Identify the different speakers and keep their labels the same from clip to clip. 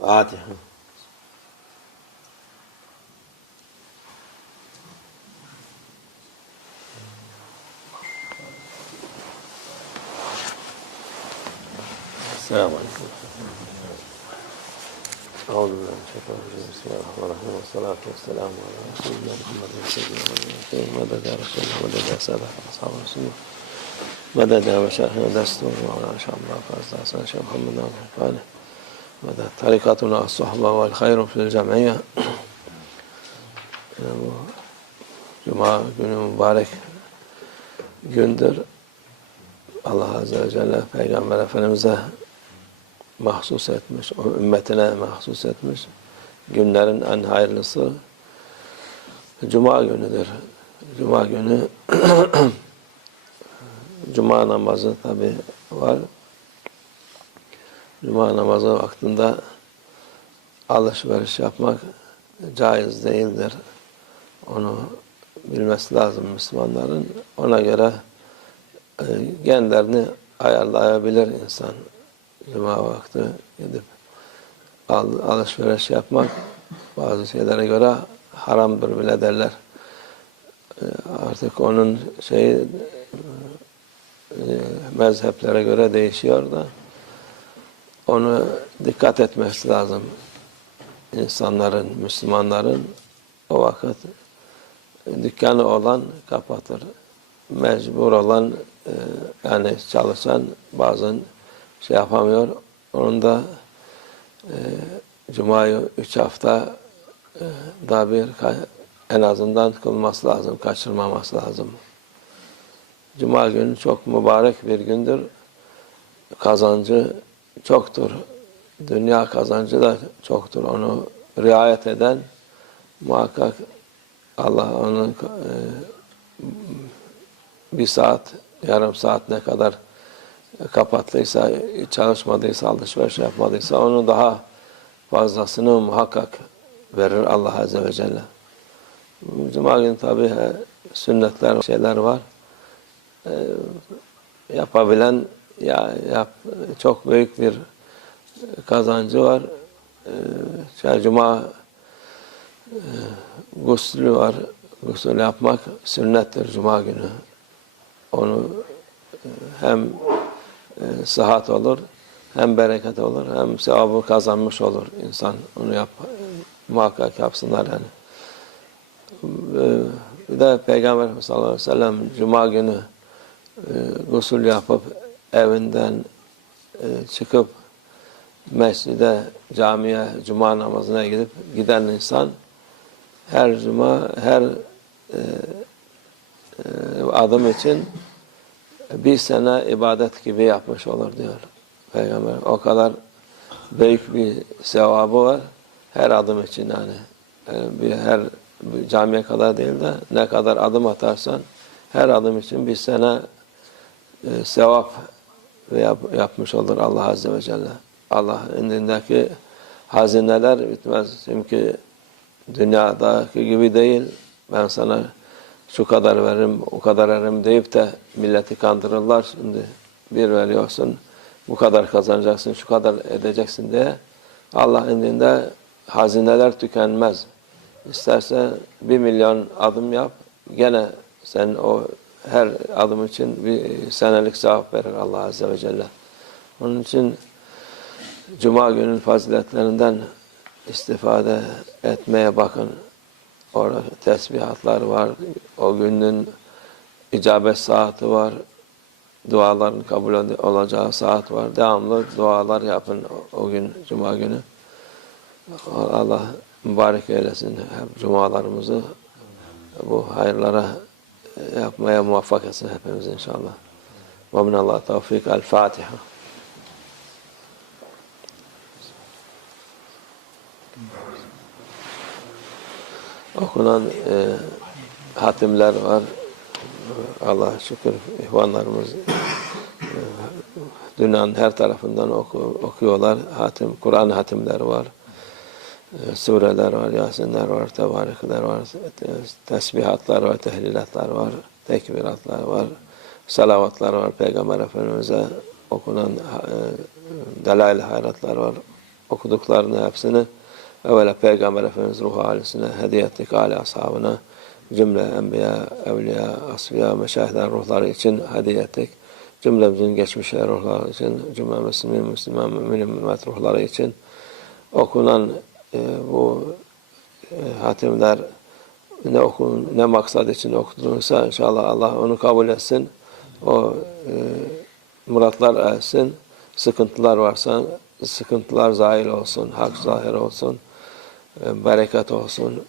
Speaker 1: فاتحة السلام عليكم أعوذ بالله من الشيطان الرجيم بسم الله الرحمن الرحيم والصلاة والسلام على رسول الله محمد سيدنا ونبينا ماذا جاء رسول الله ماذا سبح أصحاب رسول الله ماذا جاء مشايخنا درس الله إن شاء الله فأستعصى شيخ محمد نعم حفاله Ve de tarikatuna as-sohbe vel hayrun fil cemiyye. Yani bu Cuma günü mübarek gündür. Allah Azze ve Celle Peygamber Efendimiz'e mahsus etmiş, o ümmetine mahsus etmiş. Günlerin en hayırlısı Cuma günüdür. Cuma günü Cuma namazı tabi var. Cuma namazı vaktinde alışveriş yapmak caiz değildir. Onu bilmesi lazım Müslümanların. Ona göre e, kendilerini ayarlayabilir insan. Cuma vakti gidip alışveriş yapmak bazı şeylere göre haramdır bile derler. E, artık onun şeyi e, mezheplere göre değişiyor da onu dikkat etmesi lazım. İnsanların, Müslümanların o vakit dükkanı olan kapatır. Mecbur olan e, yani çalışan bazen şey yapamıyor. Onun da e, Cuma'yı üç hafta e, daha bir en azından kılması lazım, kaçırmaması lazım. Cuma günü çok mübarek bir gündür. Kazancı çoktur. Dünya kazancı da çoktur. Onu riayet eden muhakkak Allah onun e, bir saat, yarım saat ne kadar kapattıysa, çalışmadıysa, alışveriş yapmadıysa onu daha fazlasını muhakkak verir Allah Azze ve Celle. Cuma günü tabi sünnetler, şeyler var. E, yapabilen ya, yap, çok büyük bir kazancı var. Ee, Cuma e, guslü var. Gusül yapmak sünnettir Cuma günü. Onu e, hem e, sıhhat olur, hem bereket olur, hem sevabı kazanmış olur insan. Onu yap, e, muhakkak yapsınlar yani. Ee, bir de Peygamber sallallahu aleyhi ve sellem Cuma günü e, gusül yapıp evinden e, çıkıp mescide, camiye, cuma namazına gidip giden insan her cuma, her e, e, adım için bir sene ibadet gibi yapmış olur diyor Peygamber. O kadar büyük bir sevabı var her adım için yani. yani bir her bir camiye kadar değil de ne kadar adım atarsan her adım için bir sene e, sevap yap, yapmış olur Allah Azze ve Celle. Allah indindeki hazineler bitmez. Çünkü dünyadaki gibi değil. Ben sana şu kadar veririm, o kadar veririm deyip de milleti kandırırlar. Şimdi bir veriyorsun, bu kadar kazanacaksın, şu kadar edeceksin diye. Allah indinde hazineler tükenmez. İstersen bir milyon adım yap, gene sen o her adım için bir senelik sevap verir Allah Azze ve Celle. Onun için Cuma günün faziletlerinden istifade etmeye bakın. Orada tesbihatlar var. O günün icabet saati var. Duaların kabul olacağı saat var. Devamlı dualar yapın o gün, Cuma günü. Allah mübarek eylesin hep cumalarımızı bu hayırlara yapmaya muvaffak etsin hepimiz inşallah. Ve minallah tevfik. El Fatiha. Okunan e, hatimler var. Allah şükür ihvanlarımız e, dünyanın her tarafından oku, okuyorlar. Hatim, Kur'an hatimleri var. Ee, sureler var, yasinler var, tebarikler var, tesbihatlar var, tehlilatlar var, tekbiratlar var, salavatlar var, Peygamber Efendimiz'e okunan e, delail hayratlar var. Okuduklarını hepsini evvela Peygamber Efendimiz ruhu ailesine hediye ettik, aile ashabına cümle enbiya, evliya, asfiya, meşahiden ruhları için hediye ettik. Cümlemizin geçmişler ruhları için, cümle müslümin, müslüman, mümin, mümin ruhları için okunan e, ee, bu e, hatimler ne okun ne maksat için okutulursa inşallah Allah onu kabul etsin. O e, muratlar etsin. Sıkıntılar varsa sıkıntılar zahir olsun, hak zahir olsun, e, bereket olsun.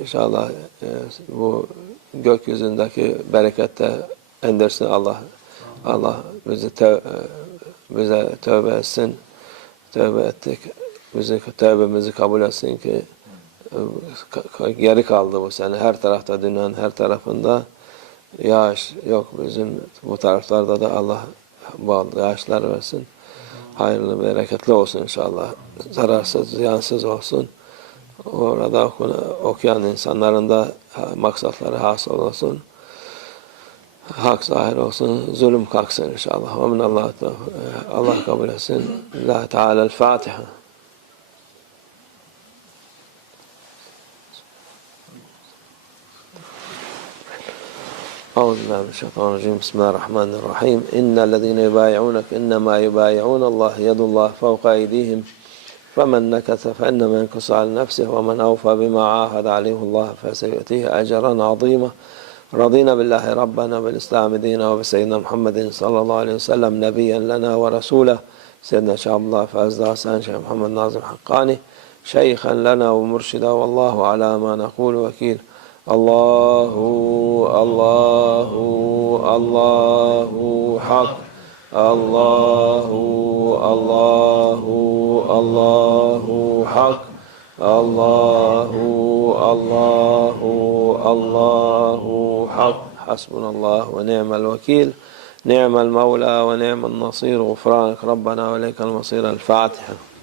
Speaker 1: İnşallah e, bu gökyüzündeki berekette endersin Allah. Allah bizi tev e, bize tövbe etsin. Tövbe ettik bizi tövbemizi kabul etsin ki e, geri kaldı bu sene. Her tarafta dünyanın her tarafında yağış yok bizim bu taraflarda da Allah bal yağışlar versin. Hayırlı bereketli olsun inşallah. Zararsız, ziyansız olsun. Orada okuyan insanların da maksatları hasıl olsun. Hak zahir olsun, zulüm kalksın inşallah. Ve Allah kabul etsin. La Teala'l-Fatiha. أعوذ بالله من الشيطان الرجيم بسم الله الرحمن الرحيم إن الذين يبايعونك إنما يبايعون الله يد الله فوق أيديهم فمن نكث فإنما ينكس على نفسه ومن أوفى بما عاهد عليه الله فسيؤتيه أجرا عظيما رضينا بالله ربنا بالإسلام دينا وبسيدنا محمد صلى الله عليه وسلم نبيا لنا ورسولا سيدنا شعب الله فأزدى حسان شيخ محمد ناظم حقاني شيخا لنا ومرشدا والله على ما نقول وكيل الله الله الله حق الله الله الله حق الله الله الله حق حسبنا الله ونعم الوكيل نعم المولى ونعم النصير غفرانك ربنا وليك المصير الفاتحه